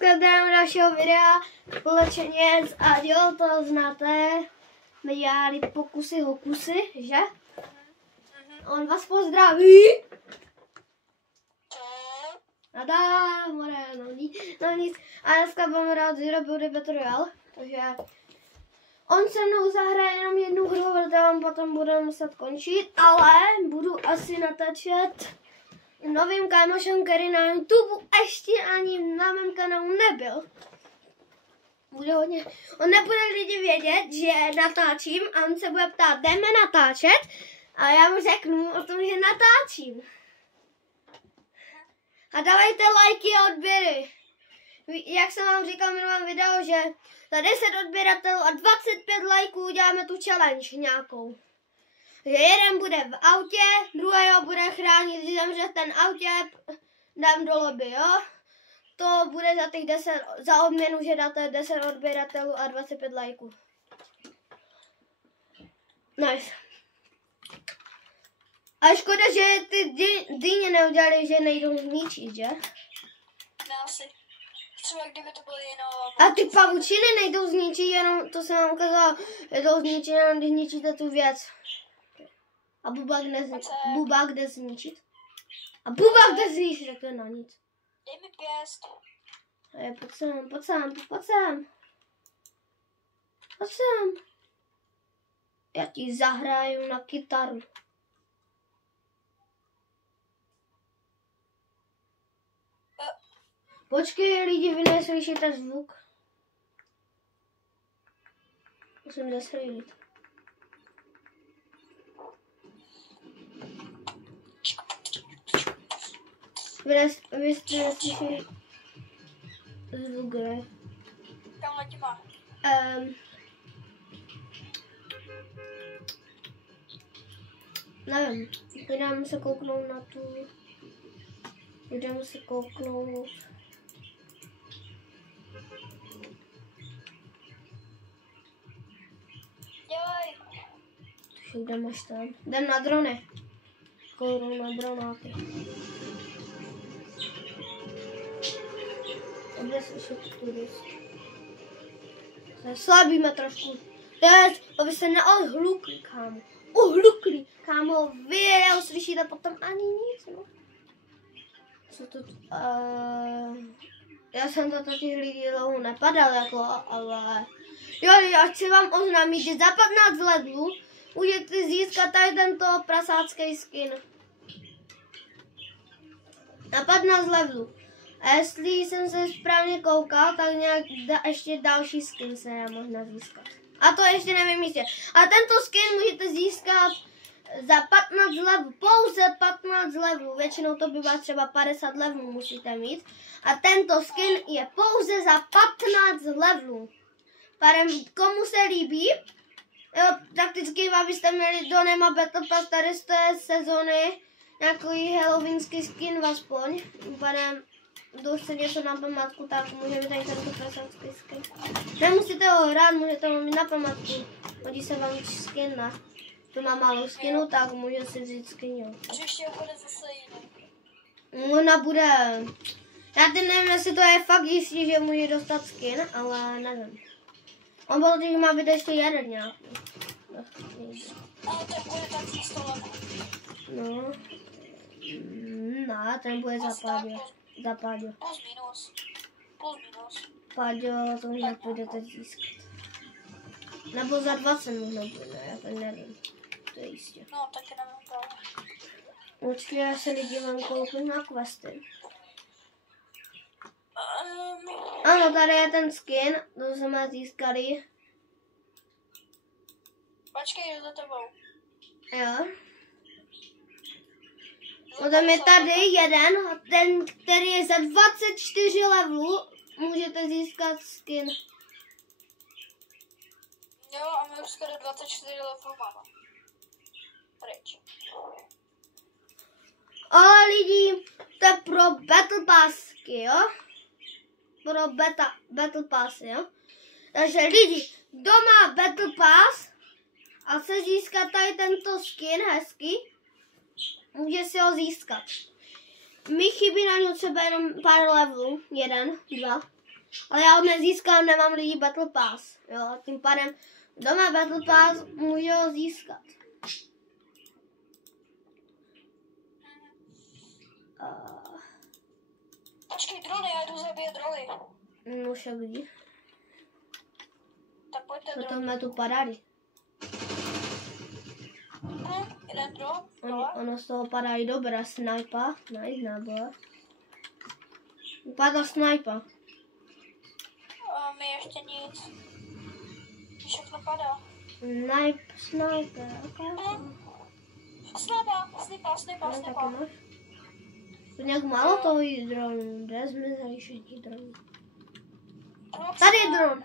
dneska zdravím dalšího videa společně s Aďou, to znáte, my dělali pokusy hokusy, že? On vás pozdraví. Nadá, more, no nic. A dneska budeme rád Zero Buildy Battle Royale, takže on se mnou zahraje jenom jednu hru, protože potom budeme muset končit, ale budu asi natáčet novým kámošem, který na YouTube ještě ani na mém kanálu nebyl. Bude hodně, on nebude lidi vědět, že natáčím a on se bude ptát, jdeme natáčet? A já mu řeknu o tom, že natáčím. A dávejte lajky a odběry. Jak jsem vám říkal v minulém videu, že za 10 odběratelů a 25 lajků uděláme tu challenge nějakou. Že jeden bude v autě, druhého bude chránit, když zemře ten autě, dám do lobby, jo? To bude za těch 10, za odměnu, že dáte 10 odběratelů a 25 lajků. Nice. A škoda, že ty dýně neudělali, že nejdou zničit, že? Ne, asi. Třeba kdyby to bylo jinou. A ty pavučiny nejdou zničit, jenom to jsem vám ukázala, jdou zničit, jenom když zničíte tu věc. A bubák jde zničit. A bubák jde zničit, tak to je na nic. Dej mi pěst. Pojď sem. Já ti zahraju na kytaru. Počkej, lidi, vy neslyšíte zvuk. Musím zasejlit. Vy jste neslyšeli zvuk, ne? Kam letí má? Nevím, půjdeme se kouknout na tu... Půjdeme se kouknout... Joj. Jdem až tam. Jdem na drony. Kourou na dronáky. Kde slyšet turist? Slabíme trošku. Teď, aby se neohlukli, kámo. Uhlukli, kámo. Vy neuslyšíte potom ani nic, no. Co to... Já jsem to totiž lidi dlouho nepadal, jako, ale... Jo, já chci vám oznámit, že za 15 levelů můžete získat tady tento prasácký skin. Na 15 levelů. A jestli jsem se správně koukal, tak nějak ještě další skin se dá možná získat. A to ještě nevím jistě. A tento skin můžete získat za 15 levelů. Pouze 15 levelů. Většinou to bývá třeba 50 levelů musíte mít. A tento skin je pouze za 15 levelů. Komu se líbí, jo, prakticky abyste měli do Nema Battle Pass tady z té sezóny nějaký halloweenský skin aspoň. Pane, kdo chce něco na památku, tak můžeme tady tento prasácký skin. Nemusíte ho hrát, můžete ho mít na památku. Hodí se vám skin na. To má malou skinu, tak může si vzít skin, jo. Příště bude zase jiný. Ona bude... Já teď nevím, jestli to je fakt jistý, že může dostat skin, ale nevím. On byl teď má být ještě jeden nějaký. Ale ten bude taky 100 levelů. No. No, ten bude za Páďo. Plus minus. Páďo, to nepůjdete získat. Nebo za 20 možná bude, já to nevím. To je jistě. No, taky nevím právě. Určitě já se lidi vám koupím na questy. Ano, tady je ten skin, to jsme získali. Počkej, jdu za tebou. Jo. Potom je tady jeden, ten, který je za 24 levelů, můžete získat skin. Jo, a my už skoro 24 levelů máme. Pryč. Ale lidi, to je pro Battle Passky, jo? Pro Battle Pass, jo? Takže lidi, kdo má Battle Pass a chce získat tady tento skin hezký, může si ho získat. Mi chybí na něj třeba jenom pár levelů, 1, 2. Ale já ho nezískám, nemám lidi Battle Pass. Jo, tím pádem, kdo má Battle Pass, může ho získat. Počkej, drony, já jdu zabíjet drony. No však vidí. Tak pojďte Proto drony. jsme tu padali. Jeden dron. Ono z toho padá i dobrá snajpa. Nice nábor. Padla snajpa. A my ještě nic. Všechno padá. Sniper. Snipa. No, taky máš. To nějak málo toho jí dronů. Kde jsme všichni dronů? Tady je dron.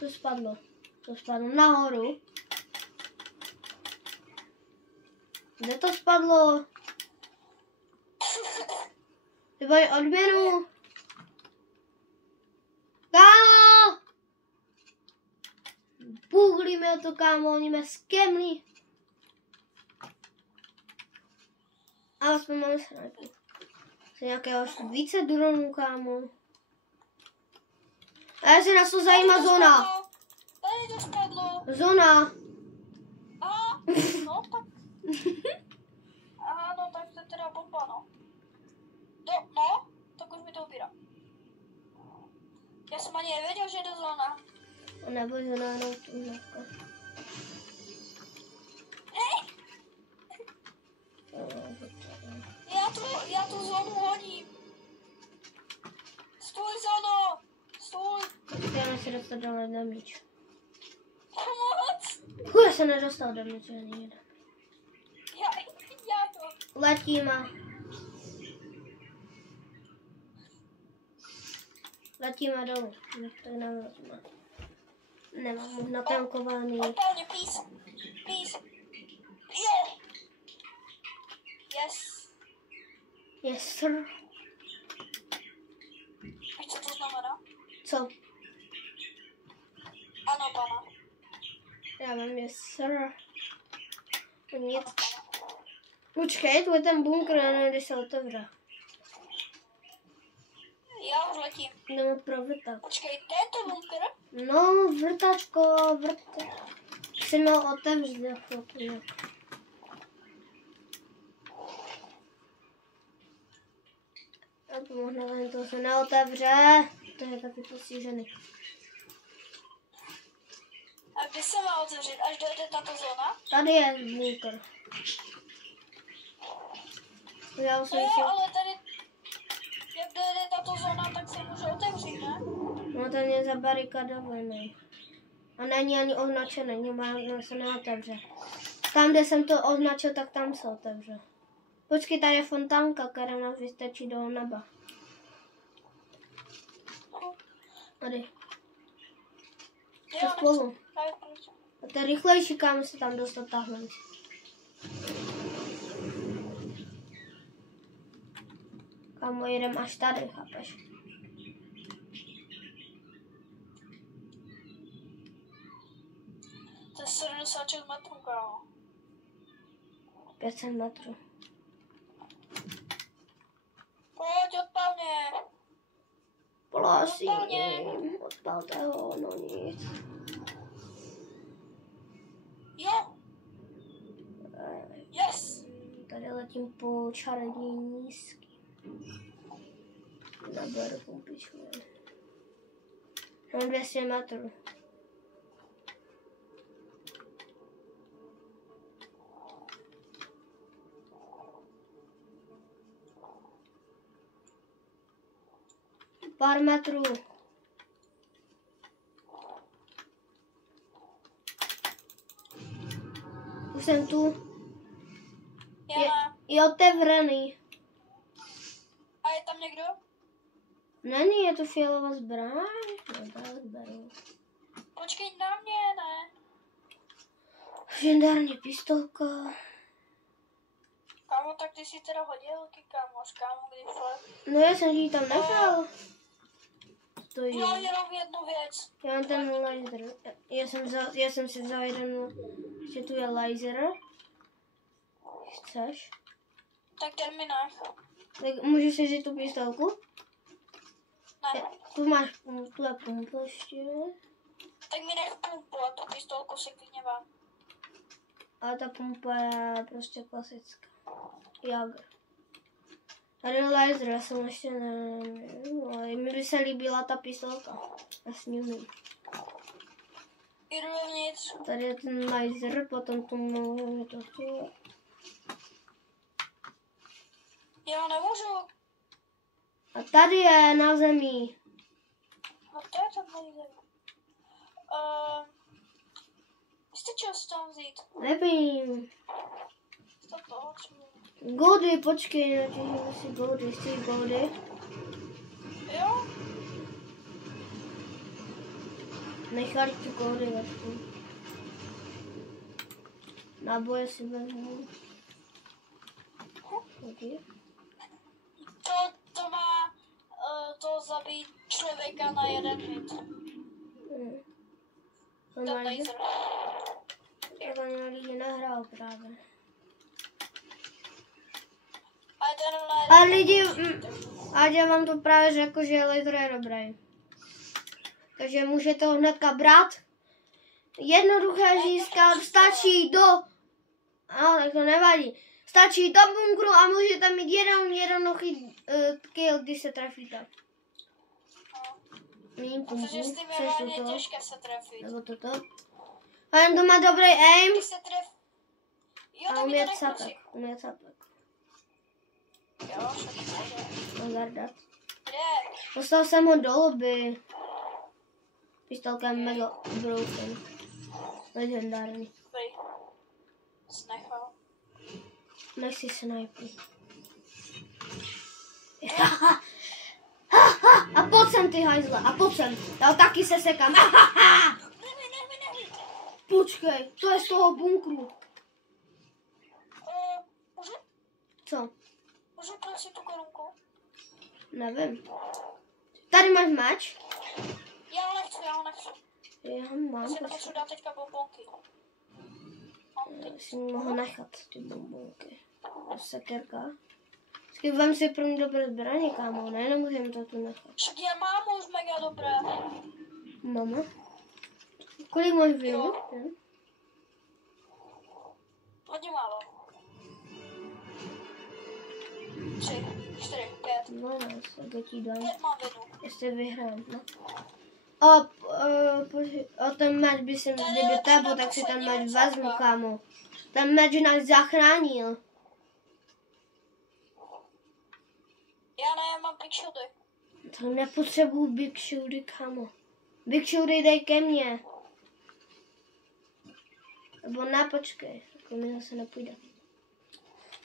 To spadlo nahoru. Kde to spadlo? Dvaj odměnu. Kámo! Googlíme to, kámo, oni mě skemli. Ale aspoň máme snajpu. Jsou nějakého více dronů, kámo. A já se nás to zajímá zóna. Tady to spadlo. Zóna. Aha, no tak. Aha, no tak to je teda bomba, no. No, tak už mi to ubírá. Já jsem ani nevěděl, že jde zóna. A nebo zóna jenom tu. Hej! Já tu zónu honím. Stůj, zóno! Stůj! Já se dostat do damage. Pomoc! Já se nedostal damage ani jeden. Já to. Letíme. Letíme dolů. Tak nevezme. Nemám už natankovaný. Opálně, please. Jo! Yes. Yes, sir. Víš, co to znamená? Co? Ano, pana. Já mám yes, sir. Nic. Ano, pana. Počkej, tu je ten bunkr, já nevím, když se otevře. Já už letím. Jdeme pro vrtak. Počkej, tento bunkr? No, vrtačko, si měl otevřít za chvilku. A to možná jen to se neotevře. To je taky postižený. A kdy se má otevřít? Až dojde tato zóna? Tady je bunkr. Já jsem si... ale tady, jak dojde tato zóna, tak se může otevřít, ne? No ten je zabarikadovaný. A není ani označený, se neotevře. Tam, kde jsem to označil, tak tam se otevře. Počkej, tady je fontánka, která nás vystačí do neba. Tady. To spolu. A to je rychlejší, kam se tam dostat takhle. Kámo, jedem až tady, chápeš? To je 76 metrů, kámo. 500 metrů. Pojď, odpal mě. Prosím, odpalte ho, no nic. Jo. Yes. Tady letím po čarodějnícky. Naberu pumpičku. Mám 200 metrů. Pár metrů. Už jsem tu. Je otevřený. A je tam někdo? Není, je to fialová zbraň. Beru. Počkej na mě, ne? Legendární pistolka. Kámo, tak ty si teda hodilky, kámoš, když fakt. No já jsem ji tam nechal. Stojí. Jo, jenom jednu věc. Já mám ten laser. Já jsem si vzal jeden, že tu je laser. Chceš? Tak ten mi nech. Tak můžeš si říct tu pistolku? Ne. Tu máš tuhle pumpu ještě. Tak mi nech pumpu a tu pistolku si klidně vám. Ale ta pumpa je prostě klasická. Jagr. Tady laser, já jsem ještě nevím, ale mi by se líbila ta pistolka. Já s ní umím. Jdu dovnitř. Tady je ten laser, potom tu můžu to tu. Já nemůžu. A tady je na zemi. No to je tam laser. Stačilo si tam vzít. Nevím. To toho třeba. Goldy, počkej, natěžíme si goldy, chceš goldy? Jo? Nechali ty goldy vrchu. Náboje si vezmu. Okay. To má to zabít člověka na jeden hit. To To máš, laser. to mě lidi nehrál právě. A ten laser. A lidi, a já vám to právě řekl, že laser je dobrý. Takže můžete ho hnedka brát. Jednoduché získat, stačí do... No, tak to nevadí. Stačí do bunkru a můžete mít jednoduchý kill, když se trefíte. Mít pumpu, Protože s tím je přes hlavně toto, těžké se trefit. nebo toto. A jen to má dobrý aim. Když se tref... Jo, A tak mi to umět nech sapek, prosím. umět sapek. Jo, všechno půjde. Hazardat. Kde? Dostal jsem ho do lobby. Pistolka je mega broken. Legendární. Dobrý. Snechal. Nech si sniper. A pojď sem ty hajzle, a pojď sem. Já taky se sekám. Nehmi. Počkej, to je z toho bunkru. Můžu? Co? Můžu prosit tu korunku? Nevím. Tady máš meč? Já ho nechci. Já ho mám. Já si Počkej. potřebuji dát teďka bombonky. Já si mohu nechat ty bombonky. Sekerka. Vždycky vem si pro mě dobré zbraně, kámo, ne? Nemůžeme to tu nechat. Však já mám už mega dobré. Mama? Kolik máš vy? Jo. Hodně málo. 3, 4, 5. 12, tak já ti dám. 5 mám vědu. Jestli vyhrám, no. A ten meč by si, kdyby tebo, tak si ten meč vezmu, kámo. Ten meč nás zachránil. Já ne, mám big shieldy. To nepotřebuju big shieldy, kámo. Big shieldy dej ke mně. Nebo ne, počkej, jako mi zase nepůjde.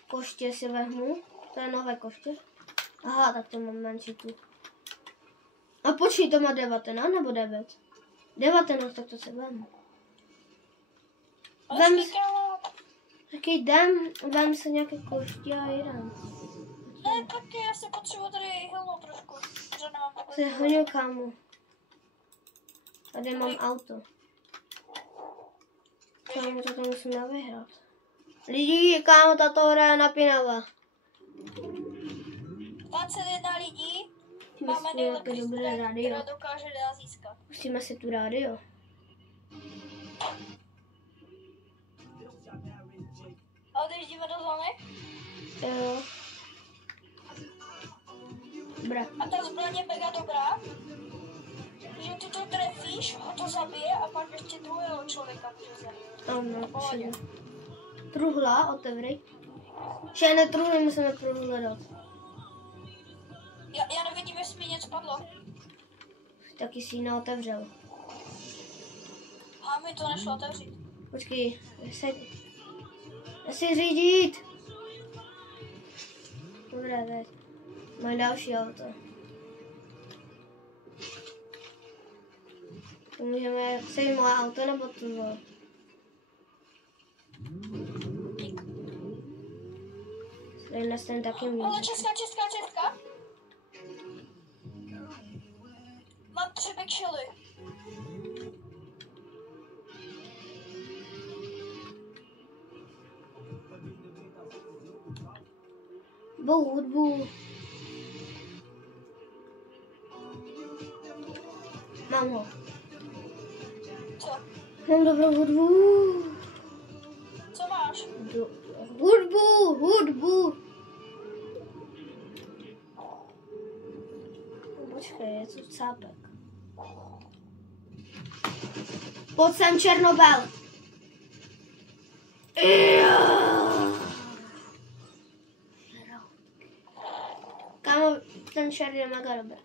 Koště si vezmu, to je nové koště. Aha, tak to mám menší tu. A počkej, to má 19 nebo 9? 19, tak to se vezmu. Vem, taky jdem, vem se nějaké koště a jdem. Ne, taky, já si potřebuji tady hilnout trošku. Protože nemám Se hoňu, kámo. Tady mám auto. Kámo, to musíme vyhrát. Lidi, kámo, tato hra je napínavá. 21 lidí. Máme Musíme nějaké nejlepší dobré zbraň, rádio. která dokáže dál získat. Pustíme si tu rádio. Ale když jdeme do zóny, Jo. Dobrá. a ta zbraň je mega dobrá, že ty to trefíš, ho to zabije a pak ještě druhého člověka může zabít. Ano, Pohodě. truhla, otevři. Všechny truhly musíme prohledat. Já nevidím, jestli mi něco padlo. Taky si ji neotevřel. A mi to nešlo otevřít. Počkej, já si řídit. Dobré, teď. Mám další auto. To můžeme, chceš moje auto nebo to? Tady nás ten taky může. Ale česká. Mám 3 backshilly. Blbou hudbu. Mám ho. Co? Mám dobrou hudbu. Co máš? Hudbu. Počkej, je tu cápek. Pojď sem, Černobel. Kámo, ten čert je mega dobrý.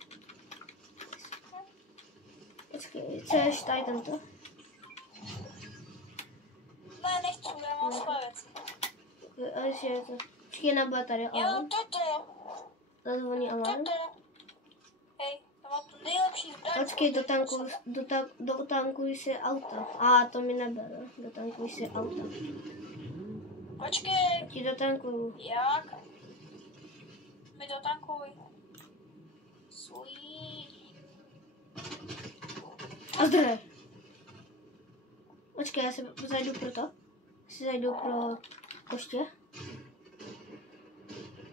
Počkej, chceš tady tento? Ne, nechci, já mám své věci. A ještě je to. Počkej, nebude tady Jo, alarm. toto. Zazvoní alarm. Toto. Hej, já mám tu nejlepší zbraň. Počkej, dotankuj si auto. A to mi nebere. Dotankuj si auto. Počkej. Ti dotankuju. Jak? Mi dotankuj. Sweet. A zdrhej. Počkej, já si zajdu pro to. Si zajdu pro koště.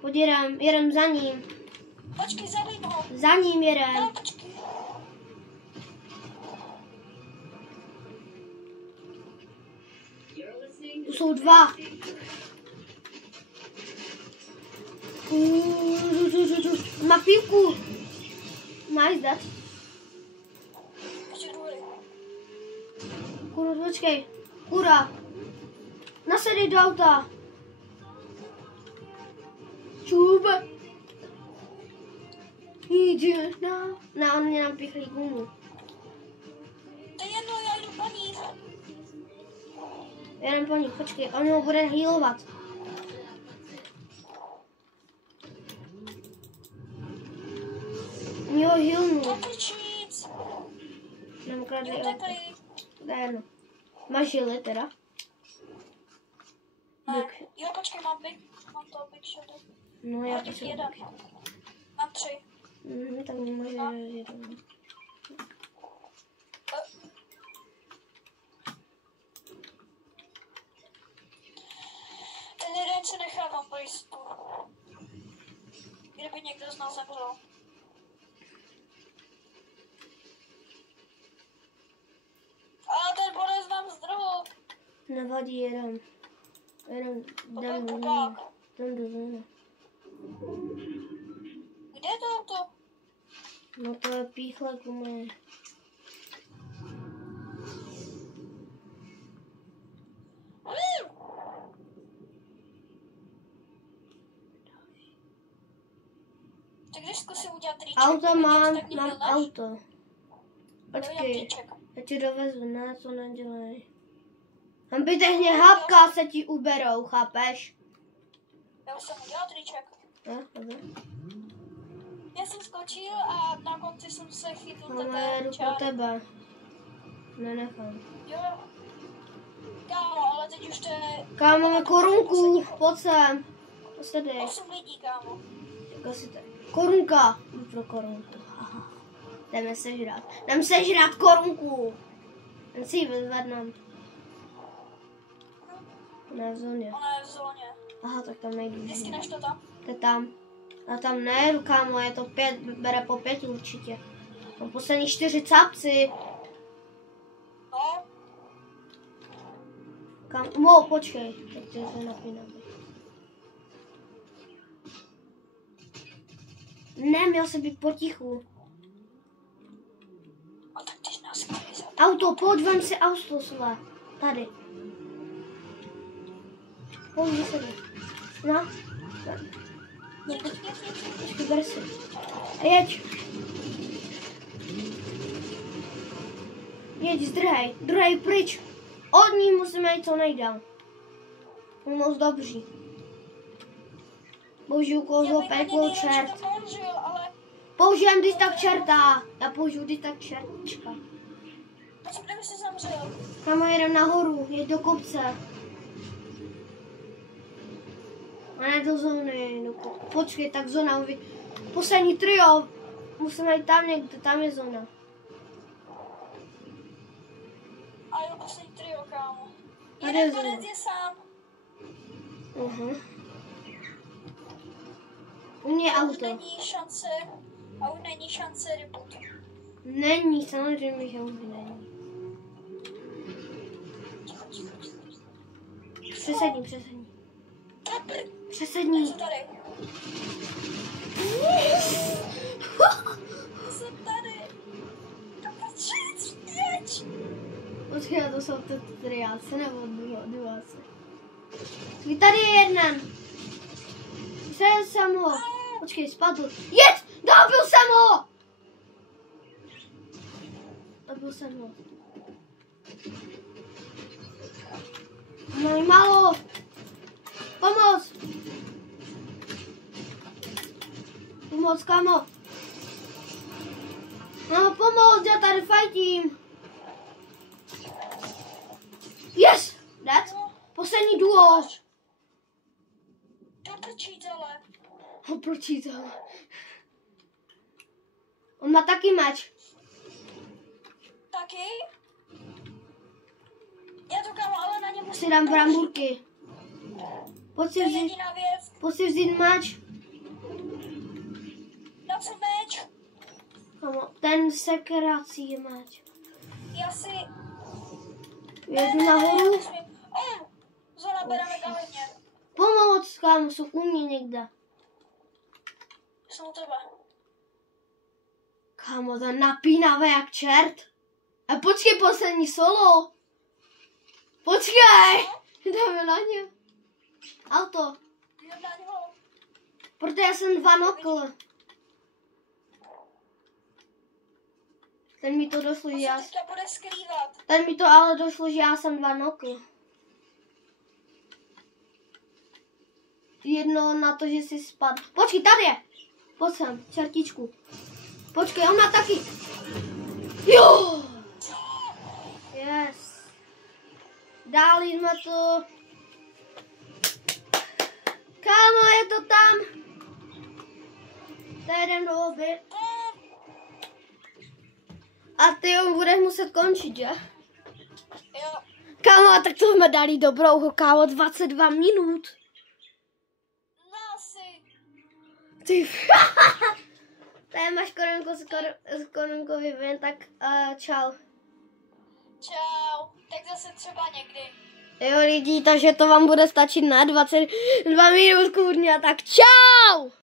Pojď jedem za ním. Počkej, zabij ho. Za ním jedem. No, počkej. Tu jsou dva. Má pívku. Máš zdat? Ještě druhý. Kurva, počkej. Kura. Nasedej do auta. Čůbe. Jde na. Ne, on mě napíchlí gumu. To je jedno, já jdu po ní. Jedem po ní, počkej, on ho bude healovat. On ho healnu. To pičíc. Nemokradli Jo, auto. takhle. To je jedno. Máš žily teda? Ne. Jo, počkej, mám to big shot. No já Mám potřebuji. jeden. Mám 3. Tak může jeden. Ten jeden se nechávám pro jistotu. Kdyby někdo z nás zemřel. A ten Boris nám zdrhl. Nevadí, jedem. Jedem, To jdem byl do popák. zóny. Jdem do zóny. Kde je to auto? No to je píchle gumy. Tak když zkusím udělat triček. Auto mám, tak mě mám milneš? auto. Udělám Počkej, triček. já ti dovezu, ne, to nedělej. Tam bytehně hápka se ti uberou, chápeš? Já už jsem udělal triček. Jo, dobře. Já jsem skočil a na konci jsem se chytl Mama, takové jedu pro čáry. tebe. Nenechám. Jo. Kámo, ale teď už to je... Kámo, máme korunku, pojď sem. Posledej. 8 lidí, kámo. Jako si to... Korunka. Jdu pro korunku. Haha. Jdeme sežrat. Jdem sežrat korunku. Jen si ji vyzvednem. Ona je v zóně. Ona je v zóně. Aha, tak tam nejdu. Vyskyneš to tam? To je tam. A tam nejedu, kámo, je to 5, bere po 5 určitě. Mám poslední 4 cápci. No. Kam? Wow, počkej. Teď to napínám. Ne, měl se být potichu. A tak když nás chtěli zabít. Auto, pojď, vem si auto své. Tady. Pojď se. No. Počkej, ber si. A jeď. Jeď, zdrhej. Druhej pryč. Od ní musíme jít co nejdál. On moc dobří. Použiju kouzlo peklo čert. Použijem když tak čerta. Já použiju když tak čertička. A co kdyby si zemřel? Kamo, jedem nahoru, jeď do kopce. A ne do zóny. Počkej, tak zóna. Poslední trio. Musíme jít tam někde, tam je zóna. A jo, poslední trio, kámo. Tady je Jeden zóna. konec je sám. U mě je A už auto. není šance reboot. Není, samozřejmě, že už není. Přesedni. Přesedni. Jsem tady. Jsem tady. Počkej, to jsou ty triáce nebo duáce. Tady je jeden. Sejel jsem ho. Počkej, spadl. Jed! Dobil jsem ho! No i málo. Pomoc, kámo. No pomoc, já tady fajtím. Yes! Dead. Poslední duo. Do počítele. Pročítala. On má taky meč. Taky? Já to kámo, ale na něm Si dám bramburky. Pojď To je si jediná věc. vzít meč. Na co meč? Kamo, ten sekerací je meč. Já si... Jedu nahoru. Zóna bere mega hodně. Pomoc, kámo, jsou u mě někde. Jsem u tebe. Kámo, to napínavé jak čert. A počkej, poslední solo. Počkej. Jdeme na ně. Auto. Jdem na něho. Protože já jsem 2 nokl. Ten mi to došlo, že On já... se teďka bude skrývat. Ten mi to ale došlo, že já jsem 2 nokl. Jedno na to, že jsi spadl. Počkej, tady je. Pojď sem, čertičku. Počkej, on má taky. Jo! Yes. Dál jsme to. Kámo, je to tam. To jdem do oběd. A ty ho budeš muset končit, že? Jo. Kámo, tak to jsme dali dobrou, kámo, 22 minut. Nasi. Ty. Tady máš korunkový ven, tak čau. Čau. Tak zase třeba někdy. Jo lidi, takže to vám bude stačit na 22 minut, kurňa, tak čau!